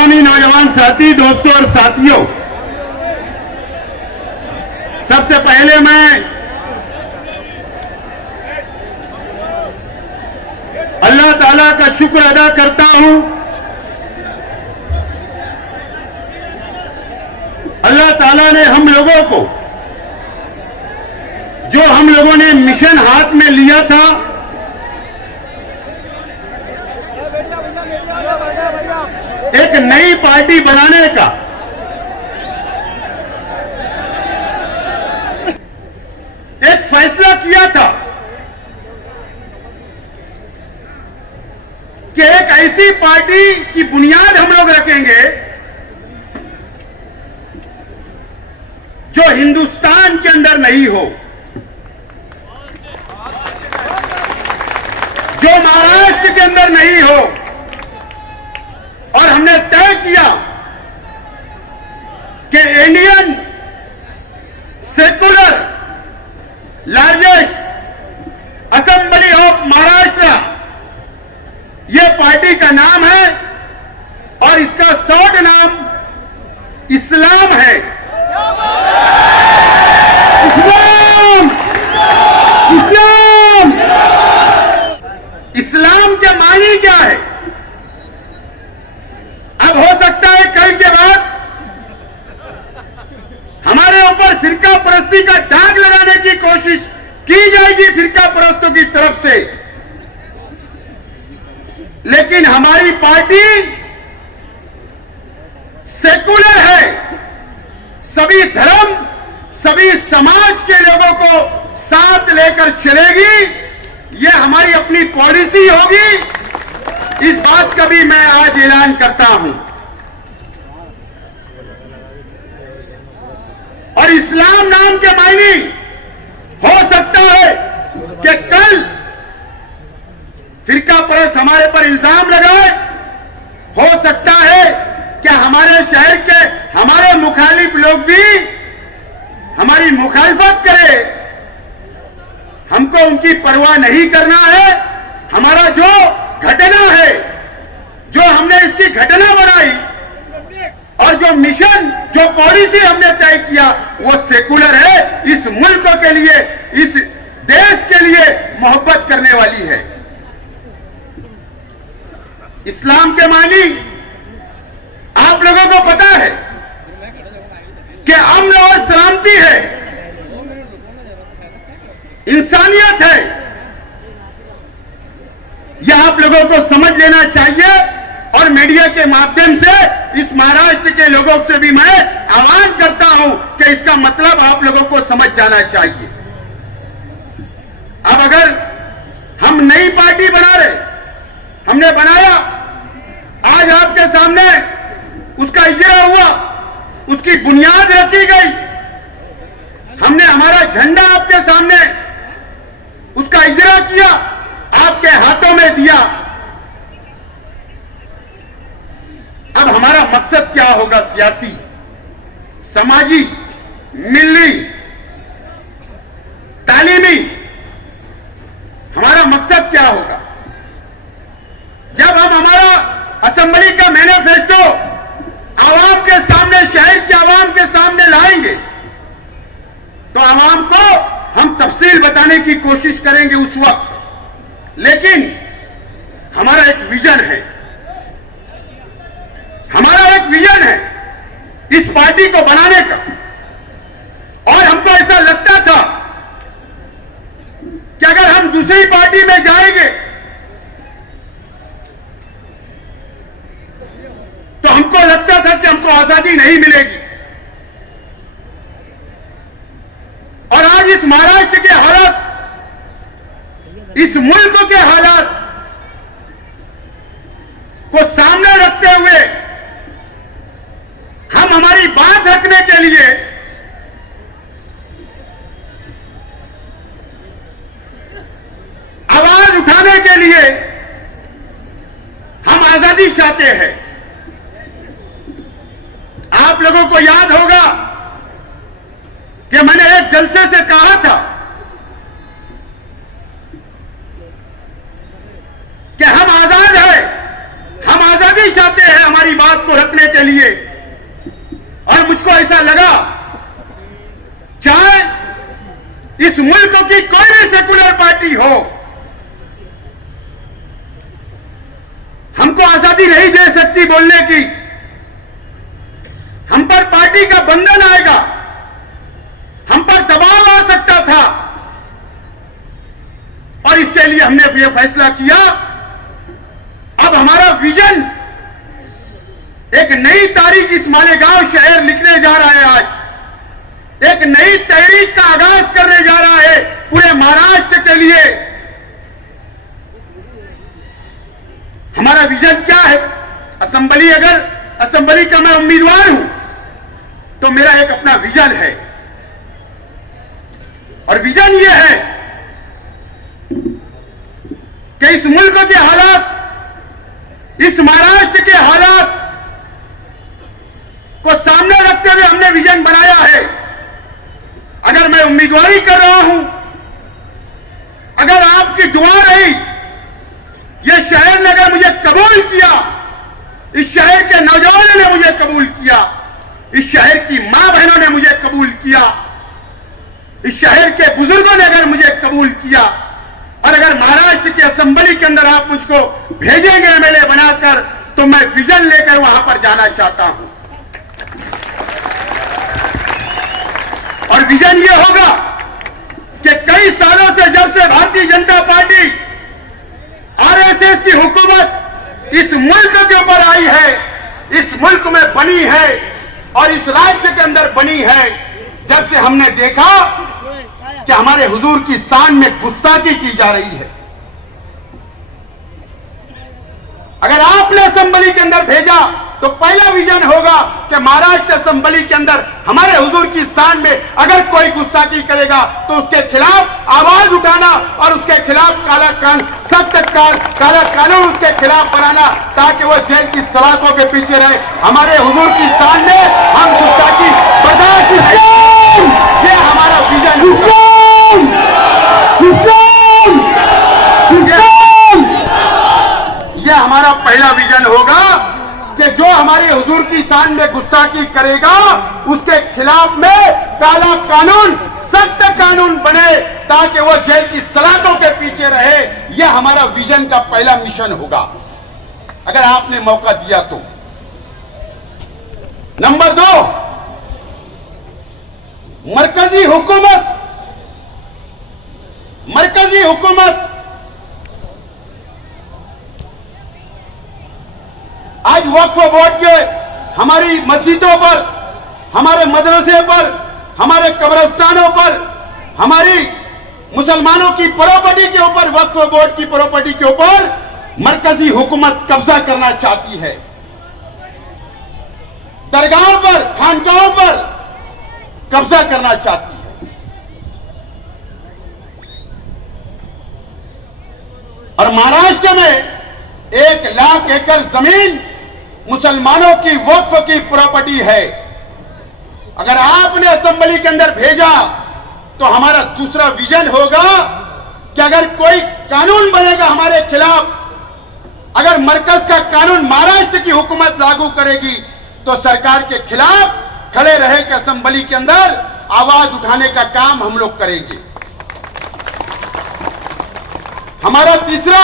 तमाम ही नौजवान साथी, दोस्तों और साथियों, सबसे पहले मैं अल्लाह ताला का शुक्र अदा करता हूं। अल्लाह ताला ने हम लोगों को, जो हम लोगों ने मिशन हाथ में लिया था, एक नई पार्टी बनाने का, एक फैसला किया था कि एक ऐसी पार्टी की बुनियाद हम लोग रखेंगे जो हिंदुस्तान के अंदर नहीं हो, जो महाराष्ट्र के अंदर नहीं हो। और हमने तय किया कि Indian secular largest assembly of Maharashtra, यह पार्टी का नाम है और इसका शॉर्ट नाम इस्लाम है। इस्लाम, इस्लाम, इस्लाम के मानी क्या है? अब हो सकता है कल के बाद हमारे ऊपर फिरका परस्ती का दाग लगाने की कोशिश की जाएगी फिरका परस्तों की तरफ से, लेकिन हमारी पार्टी सेकुलर है। सभी धर्म, सभी समाज के लोगों को साथ लेकर चलेगी। यह हमारी अपनी पॉलिसी होगी। इस बात का भी मैं आज ऐलान करता हूं। और इस्लाम नाम के मायने हो सकता है कि कल फिरका परस्त हमारे पर इल्जाम लगाए, हो सकता है कि हमारे शहर के हमारे मुखालिफ लोग भी हमारी मुखालिफत करें। हमको उनकी परवाह नहीं करना है। हमारा जो घटना है, जो हमने इसकी घटना बनाई और जो मिशन, जो पॉलिसी हमने तय किया, वो सेकुलर है। इस मुल्क के लिए, इस देश के लिए मोहब्बत करने वाली है। इस्लाम के मानी आप लोगों को पता है कि अमन और सलामती है, इंसानियत है। यह आप लोगों को समझ लेना चाहिए। और मीडिया के माध्यम से इस महाराष्ट्र के लोगों से भी मैं आह्वान करता हूं कि इसका मतलब आप लोगों को समझ जाना चाहिए। अब अगर हम नई पार्टी बना रहे, हमने बनाया, आज आपके सामने उसका इजरा हुआ, उसकी बुनियाद रखी गई, हमने हमारा झंडा आपके सामने उसका इजरा किया, आपके हाथों में दिया। अब हमारा मकसद क्या होगा? सियासी, समाजी, मिली, तालीमी, हमारा मकसद क्या होगा? जब हम हमारा असेंबली का मैनिफेस्टो आवाम के सामने, शहर के आवाम के सामने लाएंगे, तो आवाम को हम तफसील बताने की कोशिश करेंगे उस वक्त। लेकिन हमारा एक विजन है, हमारा एक विजन है इस पार्टी को बनाने का। और हमको ऐसा लगता था कि अगर हम दूसरी पार्टी में जाएंगे तो हमको लगता था कि हमको आजादी नहीं मिलेगी। और आज इस महाराष्ट्र के हालात, इस मुल्क के हालात को सामने रखते हुए हम हमारी बात रखने के लिए आवाज उठाने के लिए हम आजादी चाहते हैं। आप लोगों को याद होगा कि मैंने एक जलसे से कहा था कि हम आजाद हैं, हम आजादी चाहते हैं, हमारी बात को रखने के लिए। और मुझको ऐसा लगा, चाहे इस मुल्क की कोई भी सेकुलर पार्टी हो, हमको आजादी नहीं दे सकती बोलने की। हम पर पार्टी का बंधन आएगा, हम पर दबाव आ सकता था, और इसके लिए हमने यह फैसला किया। अब हमारा विजन एक नई तारीख इस मालेगांव शहर लिखने जा रहा है। आज एक नई तहरीक का आगाज करने जा रहा है पूरे महाराष्ट्र के लिए। हमारा विजन क्या है? असेंबली, अगर असेंबली का मैं उम्मीदवार हूं तो मेरा एक अपना विजन है, और विजन यह है कि इस मुल्क के हालात, इस महाराष्ट्र के हालात को सामने रखते हुए हमने विजन बनाया है। अगर मैं उम्मीदवारी कर रहा हूं, अगर आपकी दुआ रही, यह शहर ने अगर मुझे कबूल किया, इस शहर के नौजवानों ने मुझे कबूल किया, इस शहर की मां बहनों ने मुझे कबूल किया, इस शहर के बुजुर्गों ने अगर मुझे कबूल किया, और अगर महाराष्ट्र की असेंबली के अंदर आप मुझको भेजेंगे एमएलए बनाकर, तो मैं विजन लेकर वहां पर जाना चाहता हूं। और विजन यह होगा कि कई सालों से, जब से भारतीय जनता पार्टी आरएसएस की हुकूमत इस मुल्क के ऊपर आई है, इस मुल्क में बनी है और इस राज्य के अंदर बनी है, जब से हमने देखा कि हमारे हुजूर की शान में गुस्ताखी की जा रही है। अगर आपने असेंबली के अंदर भेजा तो पहला विजन होगा कि महाराष्ट्र असेंबली के अंदर हमारे हुजूर की शान में अगर कोई गुस्ताखी करेगा तो उसके खिलाफ आवाज उठाना और उसके खिलाफ सख्त काला कानून उसके खिलाफ बनाना, ताकि वह जेल की सलाखों के पीछे रहे। हमारे हुजूर की शान में हम गुस्ताखी बर्दाश्त नहीं, ये हमारा विजन होगा। यह हमारा पहला विजन होगा कि जो हमारे हुजूर की शान में गुस्ताखी करेगा उसके खिलाफ में काला कानून, सख्त कानून बने, ताकि वो जेल की सलाखों के पीछे रहे। यह हमारा विजन का पहला मिशन होगा, अगर आपने मौका दिया तो। नंबर 2, मरकजी हुकूमत आज वक्फ बोर्ड के हमारी मस्जिदों पर, हमारे मदरसे पर, हमारे कब्रिस्तानों पर, हमारी मुसलमानों की प्रॉपर्टी के ऊपर, वक्फ बोर्ड की प्रॉपर्टी के ऊपर मरकजी हुकूमत कब्जा करना चाहती है। दरगाहों पर, खानकाहों पर कब्जा करना चाहती है। और महाराष्ट्र में 1 लाख एकड़ जमीन मुसलमानों की वक्फ की प्रॉपर्टी है। अगर आपने असेंबली के अंदर भेजा तो हमारा दूसरा विजन होगा कि अगर कोई कानून बनेगा हमारे खिलाफ, अगर मरकज का कानून महाराष्ट्र की हुकूमत लागू करेगी तो सरकार के खिलाफ खड़े रहे कि असेंबली के अंदर आवाज उठाने का काम हम लोग करेंगे। हमारा तीसरा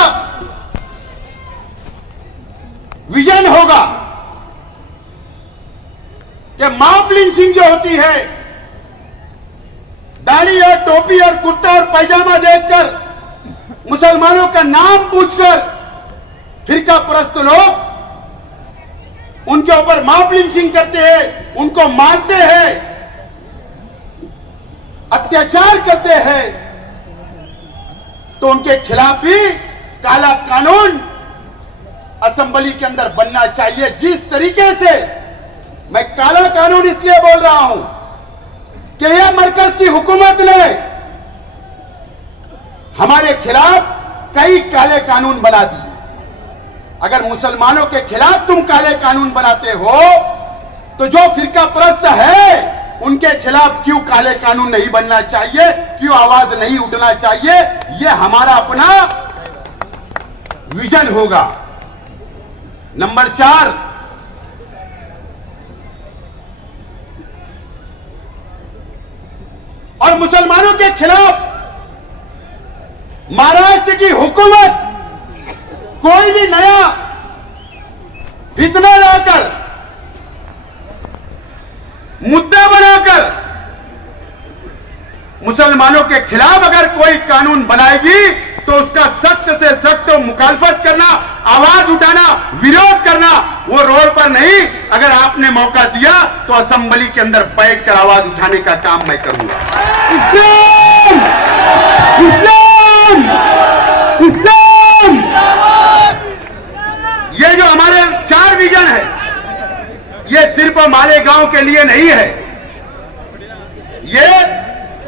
विजन होगा कि मॉब लिंचिंग जो होती है, दाढ़ी और टोपी और कुर्ता और पैजामा देखकर, मुसलमानों का नाम पूछकर फिरका परस्त लोग उनके ऊपर मॉब लिंचिंग करते हैं, उनको मारते हैं, अत्याचार करते हैं, तो उनके खिलाफ भी काला कानून असेंबली के अंदर बनना चाहिए। जिस तरीके से मैं काला कानून इसलिए बोल रहा हूं कि यह मरकज की हुकूमत ने हमारे खिलाफ कई काले कानून बना दिए। अगर मुसलमानों के खिलाफ तुम काले कानून बनाते हो तो जो फिरका परस्त है उनके खिलाफ क्यों काले कानून नहीं बनना चाहिए, क्यों आवाज नहीं उठना चाहिए? यह हमारा अपना विजन होगा। नंबर 4, और मुसलमानों के खिलाफ महाराष्ट्र की हुकूमत कोई भी नया फितना लाकर, मुद्दा बनाकर मुसलमानों के खिलाफ अगर कोई कानून बनाएगी तो उसका सख्त से सख्त मुखालफत करना, आवाज उठाना, विरोध करना, वो रोड पर नहीं, अगर आपने मौका दिया तो असेंबली के अंदर बैठकर आवाज उठाने का काम मैं करूंगा। इस्लाम! इस्लाम! इस्लाम! ये जो हमारे 4 विजन है, ये सिर्फ मालेगांव के लिए नहीं है, ये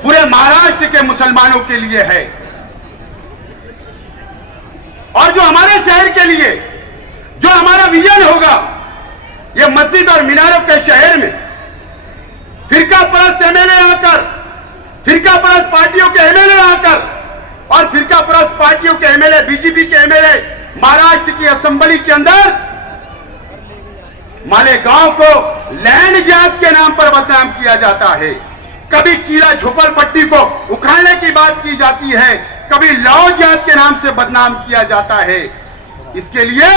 पूरे महाराष्ट्र के मुसलमानों के लिए है। और जो हमारे शहर के लिए जो हमारा विजन होगा, ये मस्जिद और मीनारों के शहर में फिरका परस्त एमएलए आकर, फिरका परस्त पार्टियों के एमएलए आकर और फिरका परस्त पार्टियों के एमएलए, बीजेपी के एमएलए महाराष्ट्र की असेंबली के अंदर मालेगांव को लैंड जात के नाम पर बदनाम किया जाता है। कभी कीड़ा झोपड़पट्टी को उखाड़ने की बात की जाती है, कभी लाओ जात के नाम से बदनाम किया जाता है। इसके लिए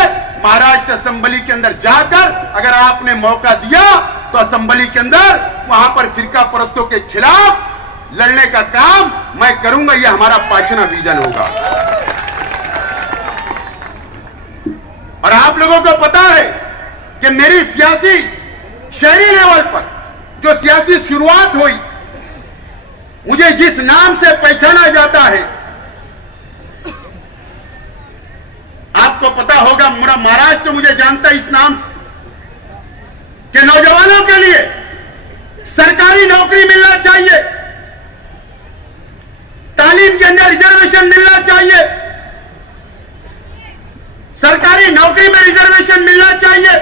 महाराष्ट्र असेंबली के अंदर जाकर अगर आपने मौका दिया तो असेंबली के अंदर वहां पर फिरका परस्तों के खिलाफ लड़ने का काम मैं करूंगा। यह हमारा 5वां विजन होगा। और आप लोगों को पता है कि मेरी सियासी शहरी लेवल पर जो सियासी शुरुआत हुई, मुझे जिस नाम से पहचाना जाता है, आपको पता होगा, मेरा महाराष्ट्र मुझे जानता है इस नाम से कि नौजवानों के लिए सरकारी नौकरी मिलना चाहिए, तालीम के अंदर रिजर्वेशन मिलना चाहिए, सरकारी नौकरी में रिजर्वेशन मिलना चाहिए।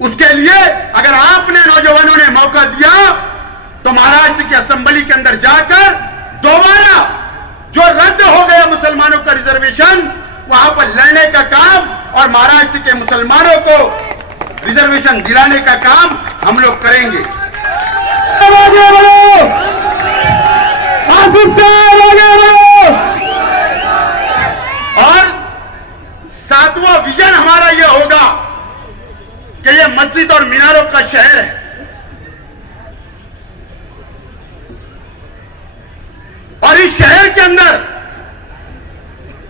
उसके लिए अगर आपने नौजवानों ने मौका दिया तो महाराष्ट्र की असेंबली के अंदर जाकर दोबारा जो रद्द हो गया मुसलमानों का रिजर्वेशन, वहां पर लड़ने का काम और महाराष्ट्र के मुसलमानों को रिजर्वेशन दिलाने का काम हम लोग करेंगे। आगे बढ़ो, आसिफ साहब आगे बढ़ो। और 7वां विजन हमारा यह होगा कि यह मस्जिद और मीनारों का शहर है। और इस शहर के अंदर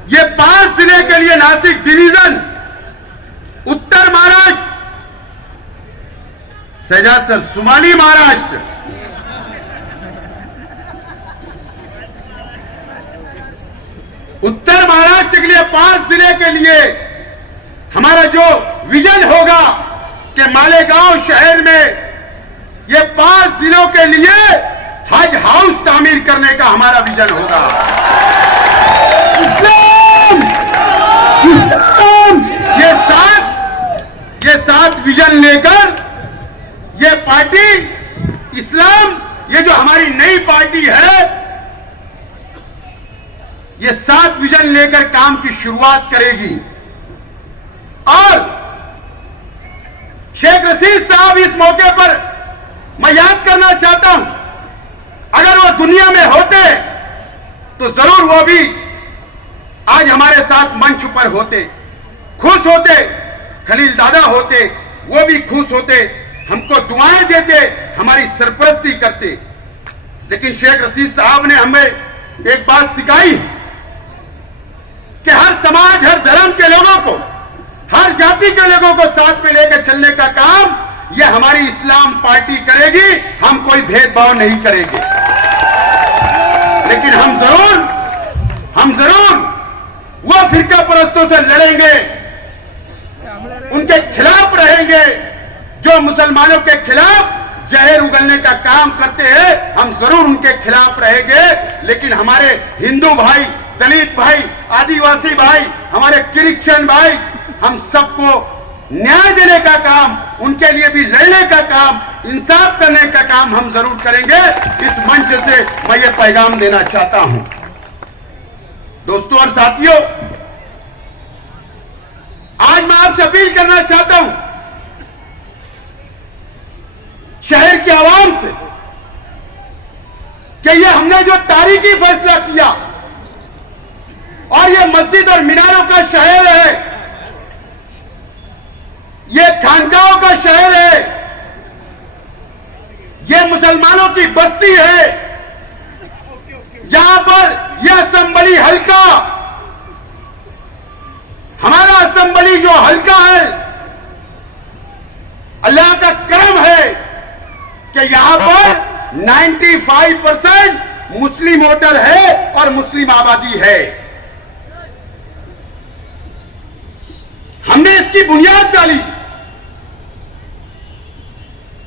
ये 5 जिले के लिए नासिक डिवीजन, उत्तर महाराष्ट्र, सजाद सर, शुमाली महाराष्ट्र, उत्तर महाराष्ट्र के लिए 5 जिले के लिए हमारा जो विजन होगा कि मालेगांव शहर में ये 5 जिलों के लिए हज हाउस तामीर करने का हमारा विजन होगा। इस्लाम! इस्लाम! ये सात विजन लेकर ये पार्टी इस्लाम, ये जो हमारी नई पार्टी है, ये 7 विजन लेकर काम की शुरुआत करेगी। और शेख रशीद साहब, इस मौके पर मैं याद करना चाहता हूं, अगर वो दुनिया में होते तो जरूर वो भी आज हमारे साथ मंच पर होते, खुश होते। खलील दादा होते, वो भी खुश होते, हमको दुआएं देते, हमारी सरपरस्ती करते। लेकिन शेख रशीद साहब ने हमें एक बात सिखाई कि हर समाज, हर धर्म के लोगों को, हर जाति के लोगों को साथ में लेकर चलने का काम यह हमारी इस्लाम पार्टी करेगी। हम कोई भेदभाव नहीं करेंगे, लेकिन हम जरूर वो फिरका परस्तों से लड़ेंगे, उनके खिलाफ रहेंगे। जो मुसलमानों के खिलाफ जहर उगलने का काम करते हैं, हम जरूर उनके खिलाफ रहेंगे। लेकिन हमारे हिंदू भाई, दलित भाई, आदिवासी भाई, हमारे क्रिश्चियन भाई, हम सबको न्याय देने का काम, उनके लिए भी लड़ने का काम, इंसाफ करने का काम हम जरूर करेंगे। इस मंच से मैं ये पैगाम देना चाहता हूं। दोस्तों और साथियों, आज मैं आपसे अपील करना चाहता हूं शहर की आवाम से कि ये हमने जो तारीखी फैसला किया और ये मस्जिद और मीनारों का शहर है, ये खानकाहों का शहर है, ये मुसलमानों की बस्ती है, जहां पर यह असेंबली हल्का, हमारा असेंबली जो हल्का है, अल्लाह का करम है कि यहां पर 95% मुस्लिम वोटर है और मुस्लिम आबादी है। हमने इसकी बुनियाद डाली,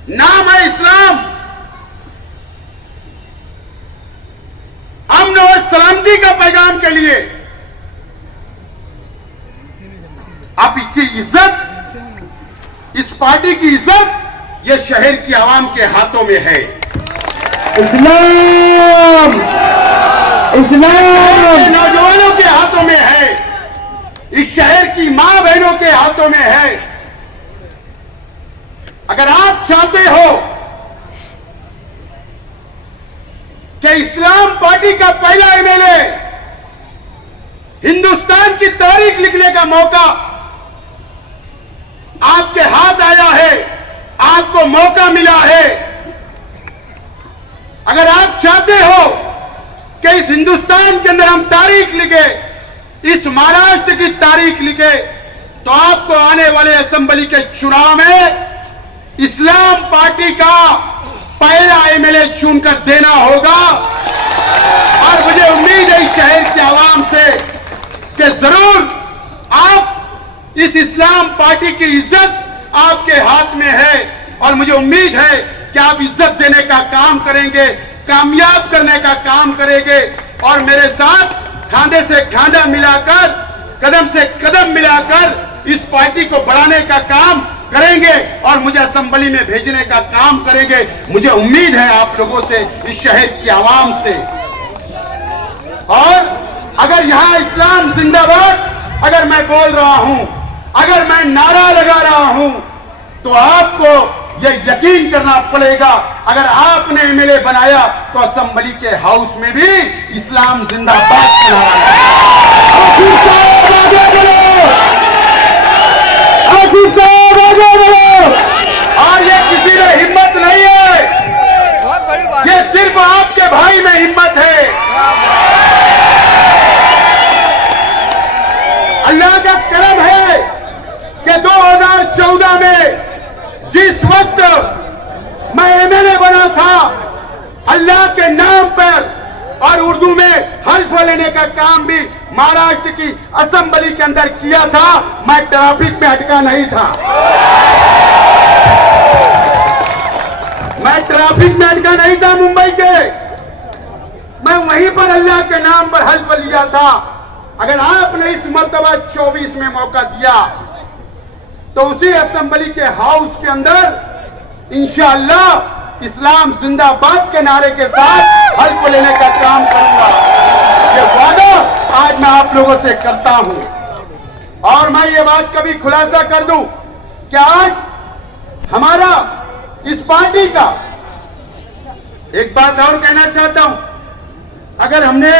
नाम है इस्लाम, अमन और सलामती का पैगाम के लिए। अब इसकी इज्जत, इस पार्टी की इज्जत, यह शहर की आवाम के हाथों में है। इस्लाम, इस्लाम नौजवानों के हाथों में है, इस शहर की मां बहनों के हाथों में है। अगर आप चाहते हो कि इस्लाम पार्टी का पहला एमएलए हिंदुस्तान की तारीख लिखने का मौका आपके हाथ आया है, आपको मौका मिला है, अगर आप चाहते हो कि इस हिंदुस्तान के अंदर हम तारीख लिखे, इस महाराष्ट्र की तारीख लिखे, तो आपको आने वाले असेंबली के चुनाव में इस्लाम पार्टी का पहला एमएलए चुनकर देना होगा। और मुझे उम्मीद है इस शहर के आवाम से कि जरूर आप इस इस्लाम पार्टी की इज्जत आपके हाथ में है, और मुझे उम्मीद है कि आप इज्जत देने का काम करेंगे, कामयाब करने का काम करेंगे, और मेरे साथ खांधे से खांधा मिलाकर, कदम से कदम मिलाकर इस पार्टी को बढ़ाने का काम करेंगे और मुझे असेंबली में भेजने का काम करेंगे। मुझे उम्मीद है आप लोगों से, इस शहर की आवाम से। और अगर यहां इस्लाम जिंदाबाद अगर मैं बोल रहा हूं, अगर मैं नारा लगा रहा हूं, तो आपको यह यकीन करना पड़ेगा, अगर आपने एमएलए बनाया तो असेंबली के हाउस में भी इस्लाम जिंदाबाद का नारा और ये किसी में हिम्मत नहीं है, ये सिर्फ आपके भाई में हिम्मत है। अल्लाह का करम है कि 2014 में जिस वक्त मैं एमएलए बना था, अल्लाह के नाम पर और उर्दू में हल्फ लेने का काम भी महाराष्ट्र की असेंबली के अंदर किया था। मैं ट्रैफिक में अटका नहीं था, मैं ट्रैफिक में अटका नहीं था मुंबई के, मैं वहीं पर अल्लाह के नाम पर हल्फ लिया था। अगर आपने इस मर्तबा 24 में मौका दिया तो उसी असेंबली के हाउस के अंदर इंशाअल्लाह इस्लाम जिंदाबाद के नारे के साथ हल्फ लेने का काम करूंगा। ये वादा आज मैं आप लोगों से करता हूं। और मैं ये बात कभी खुलासा कर दूं कि आज हमारा इस पार्टी का, एक बात और कहना चाहता हूं, अगर हमने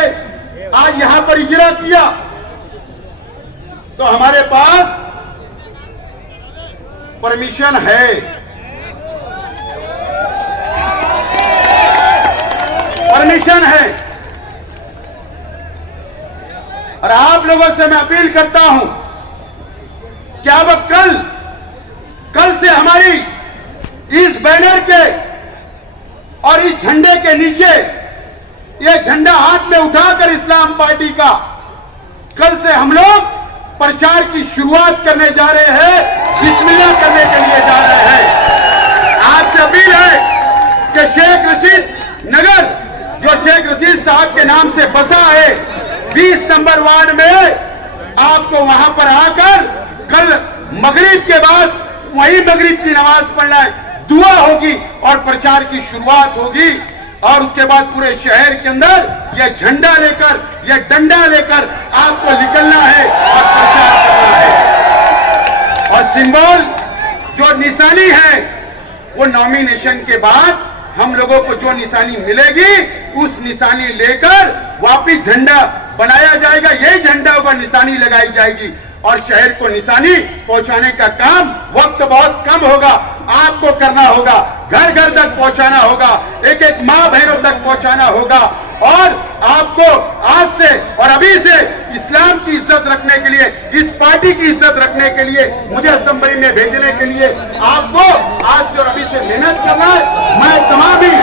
आज यहां पर इजरा किया तो हमारे पास परमिशन है, परमिशन है। और आप लोगों से मैं अपील करता हूं कि अब कल से हमारी इस बैनर के और इस झंडे के नीचे, ये झंडा हाथ में उठाकर इस्लाम पार्टी का, कल से हम लोग प्रचार की शुरुआत करने जा रहे हैं, बिस्मिल्लाह करने के लिए जा रहे हैं। आपसे अपील है कि शेख रशीद नगर, जो शेख रशीद साहब के नाम से बसा है, 20 नंबर वार्ड में, आपको वहां पर आकर कल मगरिब के बाद वही मगरिब की नमाज पढ़ना है, दुआ होगी और प्रचार की शुरुआत होगी। और उसके बाद पूरे शहर के अंदर यह झंडा लेकर, यह डंडा लेकर आपको निकलना है और प्रचार करना है। और सिंबल जो निशानी है वो नॉमिनेशन के बाद हम लोगों को जो निशानी मिलेगी उस निशानी लेकर वापिस झंडा बनाया जाएगा, यही झंडा पर निशानी लगाई जाएगी और शहर को निशानी पहुंचाने का काम वक्त बहुत कम होगा, आपको करना होगा, घर घर तक पहुंचाना होगा, एक एक माँ बहनों तक पहुंचाना होगा और आपको आज से और अभी से इस्लाम की इज्जत रखने के लिए, इस पार्टी की इज्जत रखने के लिए, मुझे असेंबली में भेजने के लिए आपको आज से और अभी से मेहनत करना है। मैं तमाम ही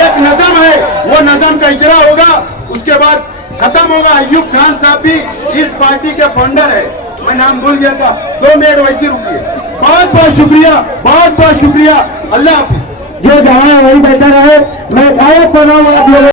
एक नज़म है, वो नज़म का इजरा होगा, उसके बाद खत्म होगा। अयूब खान साहब भी इस पार्टी के फाउंडर है, मैं नाम भूल गया था, 2 मिनट वैसे रुकिए। बहुत बहुत शुक्रिया, बहुत बहुत शुक्रिया, अल्लाह हाफिज। जो जहाँ वही बैठा रहे, मैं दावत कर रहा हूँ आप लोगों